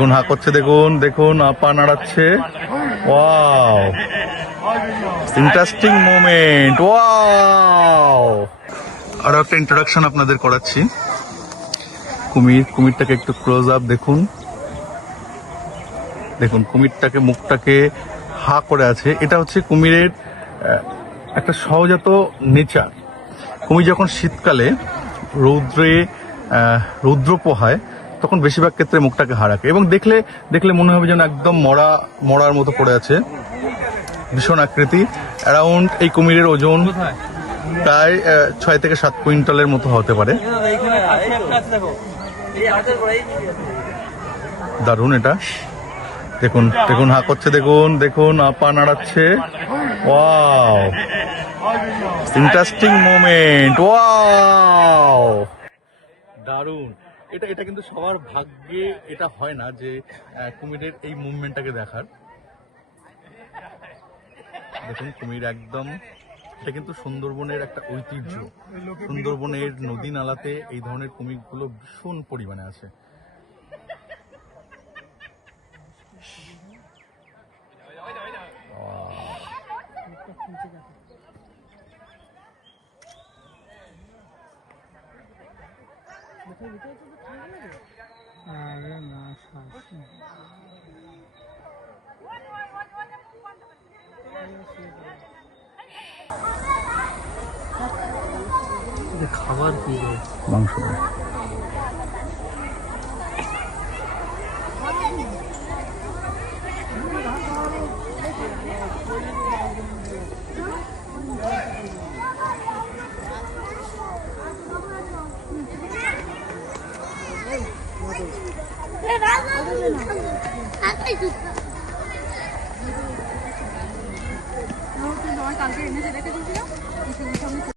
দেখুন হা করছে, দেখুন দেখুন আপা নাড়াচ্ছে। ওয়াও। Interesting moment wow. আরও একটা ইন্ট্রোডাকশন আপনাদের করাচ্ছি। কুমির, কুমিরটাকে একটু ক্লোজ আপ দেখুন। দেখুন, কুমিরটাকে, মুখটাকে হা করে আছে। এটা হচ্ছে কুমিরের একটা সহজাত নেচার। কুমির যখন শীতকালে রৌদ্রে রৌদ্র পোহায় তখন বেশিরভাগ ক্ষেত্রে মুখটাকে হারাকে। এবং দেখলে দেখলে মনে হবে যেন একদম মরা মরার মতো পড়ে আছে। ভীষণ আকৃতি। অ্যারাউন্ড এই কুমিরের ওজন প্রায় ছয় থেকে সাত কুইন্টালের মতো হতে পারে। দারুণ এটা। দেখুন দেখুন হা করছে দেখুন দেখুন আপা নাড়াচ্ছে। ওয়াও ইন্টারেস্টিং মোমেন্ট ওয়াও দারুণ। এটা এটা কিন্তু সবার ভাগ্যে এটা হয় না যে কুমিরের এই মুভমেন্টটাকে দেখার। দেখুন কুমির একদম এটা কিন্তু সুন্দরবনের একটা ঐতিহ্য। সুন্দরবনের নদী নালাতে এই ধরনের কুমিরগুলো ভীষণ পরিমাণে আছে। আরে না শ্বাস খাবার কি মাংস। কালকে এনে রেখে দিয়েছিল